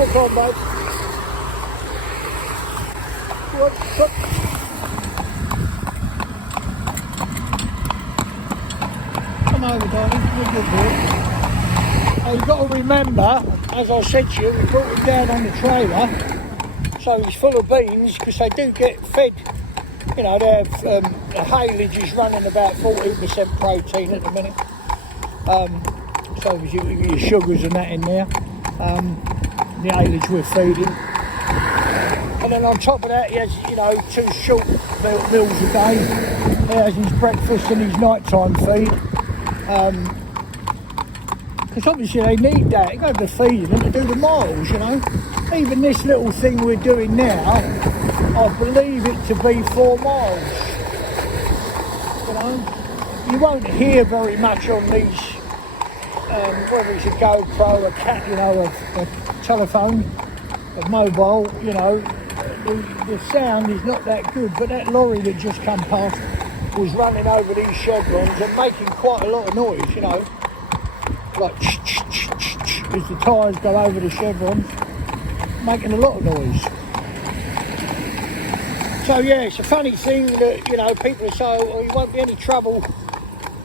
Walk on, babe. What? Come over, darling. You're a good boy. Now, you've got to remember, as I said to you, we brought him down on the trailer, so he's full of beans, because they do get fed. You know, they have, the haylage is running about 14% protein at the minute. So your sugars and that in there. The haylage we're feeding. And then on top of that, he has, you know, 2 short meals a day. He has his breakfast and his nighttime feed. Because obviously they need that. You got to feed them to do the miles, you know. Even this little thing we're doing now, I believe it to be 4 miles. You know, you won't hear very much on these, whether it's a GoPro, a cat, you know, a telephone, a mobile, you know, the sound is not that good. But that lorry that just come past was running over these chevrons and making quite a lot of noise, you know, like as the tyres go over the chevrons, making a lot of noise. So yeah, it's a funny thing that, you know, people say, oh, it won't be any trouble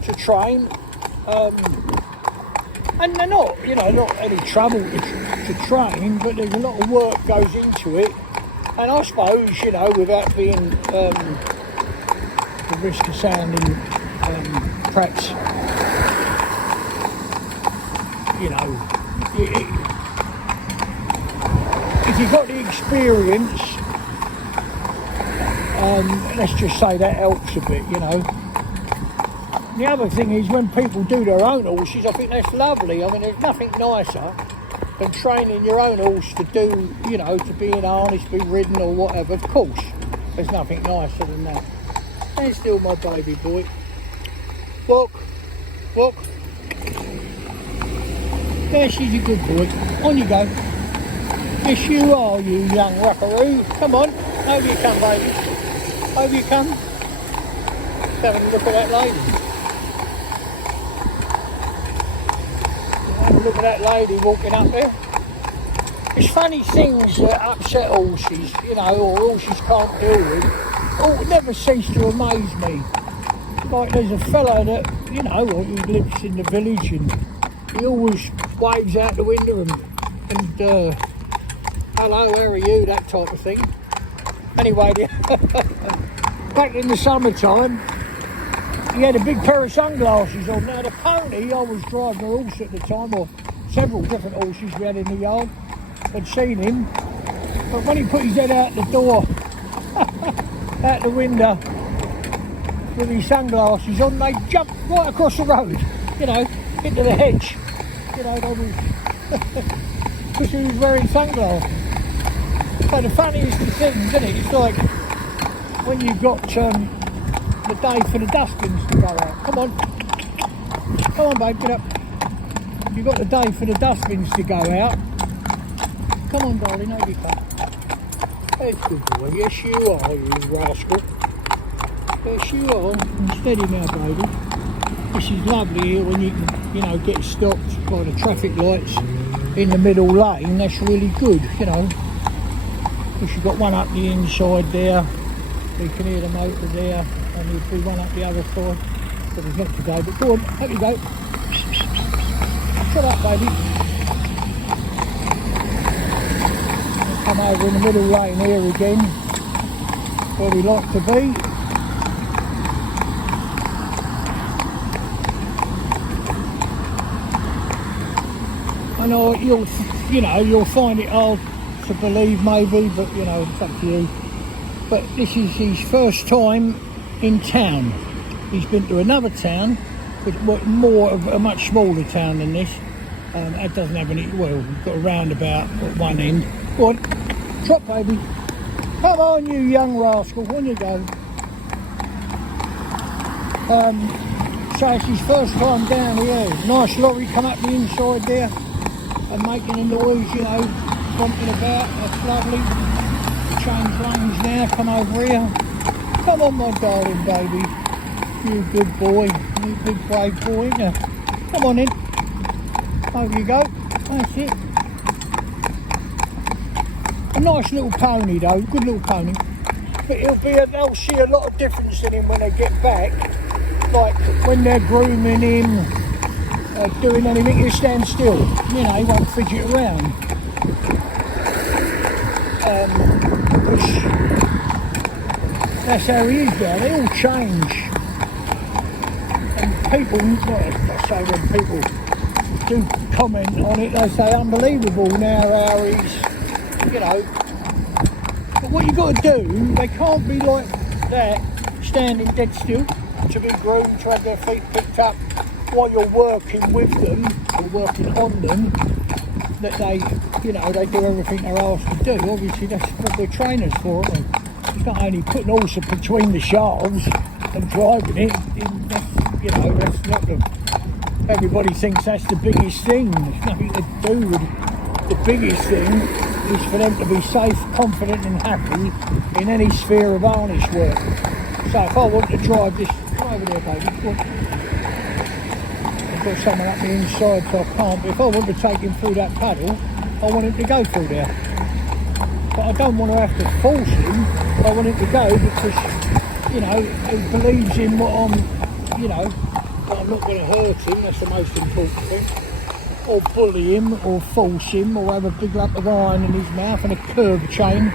to train, and they're not, you know, not any trouble to train, but there's a lot of work goes into it. And I suppose, you know, without being the risk of sounding perhaps, you know, if you've got the experience, let's just say that helps a bit, you know. The other thing is, when people do their own horses, I think that's lovely. I mean, there's nothing nicer than training your own horse to do, you know, to be in harness, be ridden or whatever. Of course, there's nothing nicer than that. Stand still, my baby boy. Walk. Walk. There, she's a good boy. On you go. Yes, you are, you young ruckaroo. Come on. Over you come, baby. Over you come. Let's have a look at that lady. Have a look at that lady walking up there. It's funny things that upset horses, you know, or horses can't deal with. Oh, it never ceased to amaze me. Like, there's a fella that, you know, who lives in the village, and he always waves out the window and hello, how are you, that type of thing. Anyway, back in the summertime, he had a big pair of sunglasses on. Now, the pony, I was driving a horse at the time, or several different horses we had in the yard, had seen him. But when he put his head out the door, out the window, with his sunglasses on, they jumped right across the road, you know, into the hedge. You know, they was because he was wearing sunglasses. But the funniest of things, isn't it? It's like when you've got the day for the dustbins to go out. Come on, babe, get up. You've got the day for the dustbins to go out. Come on, darling, over you come. That's good boy. Yes, you are, you rascal. Yes, you are. Steady now, baby. This is lovely here when you can, you know, get stopped by the traffic lights in the middle lane. That's really good, you know. Because you've got one up the inside there. You can hear the motor there. And there'll be one up the other side. But there's not today, but go on, up you go. Shut up, baby. Come over in the middle lane here again, where we like to be. I know you'll find it hard to believe maybe, but you know, it's up to you. But this is his first time in town. He's been to another town, but more of a much smaller town than this. It doesn't have any, well, we've got a roundabout at one end. Go on, trot, baby. Come on, you young rascal, on you go. So it's his first time down here. Nice lorry come up the inside there and making a noise, you know, bumping about. That's lovely. Change lanes now, come over here. Come on, my darling baby. You good boy. You big brave boy, isn't you? Come on in. Over you go. That's it. A nice little pony though, good little pony. But they'll see a lot of difference in him when they get back. Like when they're grooming him, doing anything, he'll stand still. You know, he won't fidget around. Which, that's how he is now. They all change. And people, I say when people do comment on it, they say unbelievable now how he's, you know. But what you got to do, they can't be like that, standing dead still, to be groomed, to have their feet picked up while you're working with them, or working on them, that they, you know, they do everything they're asked to do. Obviously that's what we're trainers for, aren't we? It's not only putting horse between the shafts and driving it, that's, you know, that's not the, everybody thinks that's the biggest thing. There's nothing to do with it. The biggest thing is for them to be safe, confident and happy in any sphere of harness work. So if I want to drive this, come over there baby, I've got someone up the inside so I can't, but if I want to take him through that paddle, I want him to go through there. But I don't want to have to force him, I want him to go because, you know, he believes in what I'm, you know, that I'm not going to hurt him, that's the most important thing. Or bully him, or force him, or have a big lump of iron in his mouth and a curb chain.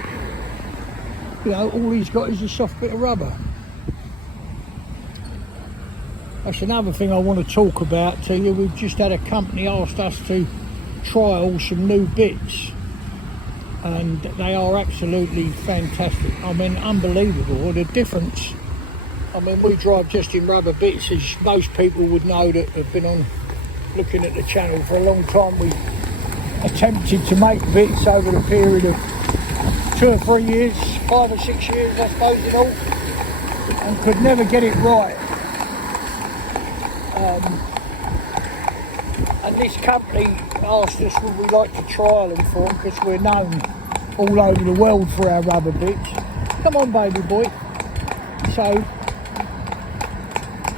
You know, all he's got is a soft bit of rubber. That's another thing I want to talk about to you. We've just had a company asked us to trial some new bits, and they are absolutely fantastic. I mean, unbelievable, the difference. I mean, we drive just in rubber bits, as most people would know that have been on looking at the channel for a long time. We attempted to make bits over the period of 2 or 3 years, 5 or 6 years I suppose in all, and could never get it right. And this company asked us would we like to trial them for them, because we're known all over the world for our rubber bits. Come on baby boy. So,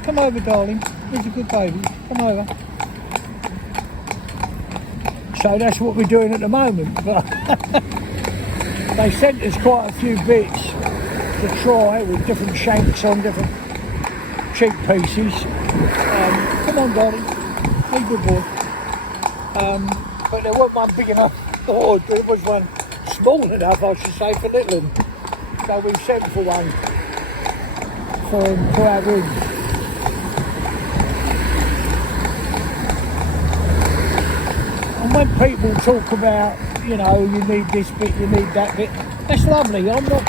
come over darling, he's a good baby, come over. So that's what we're doing at the moment. But they sent us quite a few bits to try with different shanks on, different cheek pieces. Come on darling, be a good boy. But there wasn't one big enough, or there was one small enough I should say for little one. So we sent for one for our room. And when people talk about, you know, you need this bit, you need that bit, that's lovely. I'm not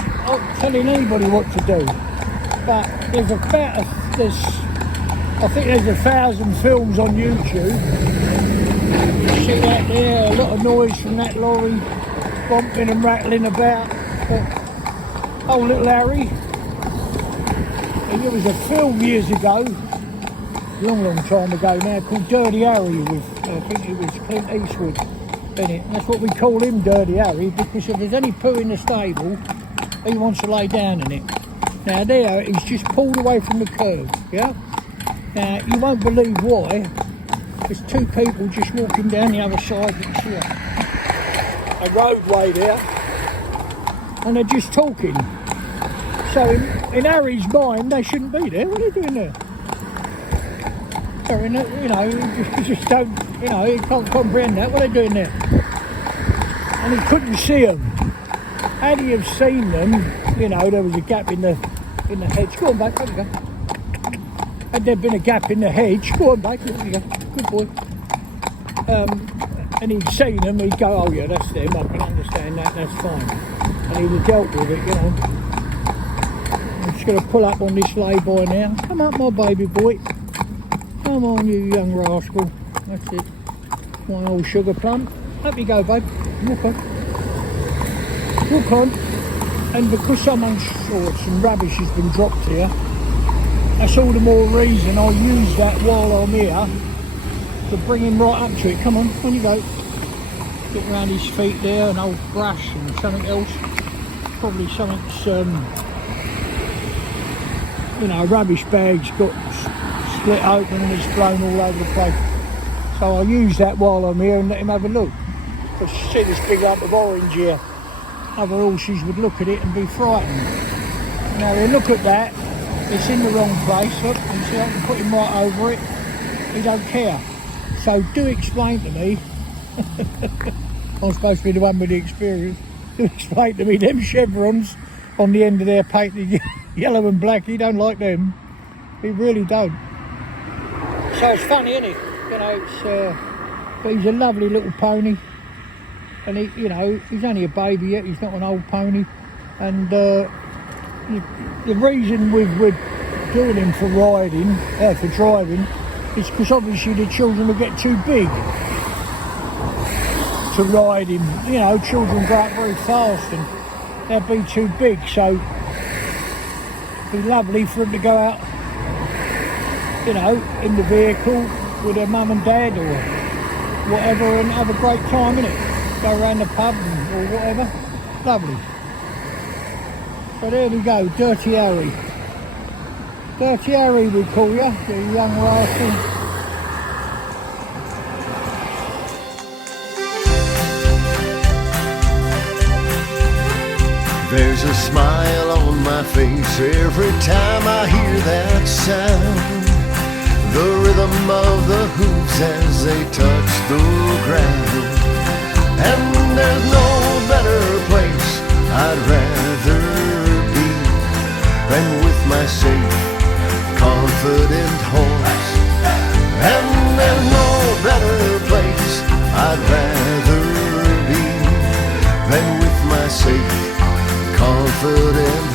telling anybody what to do. But there's I think there's 1,000 films on YouTube. You see that there, a lot of noise from that lorry, bumping and rattling about. But, oh, little Harry. And there was a film years ago, long time ago now, called Dirty Harry with, I think it was Clint Eastwood in it. That's what we call him, Dirty Harry, because if there's any poo in the stable, he wants to lay down in it. Now there, he's just pulled away from the curb, yeah? Now, you won't believe why. There's 2 people just walking down the other side, you can see a roadway there, and they're just talking. So in Harry's mind, they shouldn't be there. What are they doing there? You know, you just don't, you know, he can't comprehend that. What are they doing there? And he couldn't see them. Had he have seen them, you know, there was a gap in the hedge. Go on, babe, there we go. Had there been a gap in the hedge, go on, babe, there we go. Good boy. And he'd seen them, he'd go, oh yeah, that's them, I can understand that, that's fine. And he'd have dealt with it, you know. I'm just going to pull up on this lay-by now. Come up, my baby boy. Come on, you young rascal. That's it. My old sugar plum. Up you go, babe. Walk on. Walk on. And because some rubbish has been dropped here, that's all the more reason I use that while I'm here to bring him right up to it. Come on you go. Get around his feet there, an old brush and something else. Probably something's, you know, a rubbish bag's got split open and it's blown all over the place. So I use that while I'm here and let him have a look. Because you see this big lump of orange here. other horses would look at it and be frightened. Now they look at that, it's in the wrong place, look, and see I can put him right over it, he don't care. So do explain to me, I'm supposed to be the one with the experience, do explain to me them chevrons on the end of their painted yellow and black, he don't like them, he really don't. So it's funny, isn't it? You know, it's, but he's a lovely little pony, and he, you know, he's only a baby yet, he's not an old pony, and the reason we're doing him for riding, for driving, is because obviously the children will get too big to ride him. You know, children grow up very fast and they'll be too big, so it'd be lovely for him to go out, you know, in the vehicle with their mum and dad or whatever and have a great time, innit? Go around the pub or whatever. Lovely. So there we go, Dirty Harry. Dirty Harry we call you, the young rascal. There's a smile on my face every time I hear that sound. The rhythm of the hooves as they touch the ground. And there's no better place I'd rather be than with my safe, confident horse. And there's no better place I'd rather be than with my safe, confident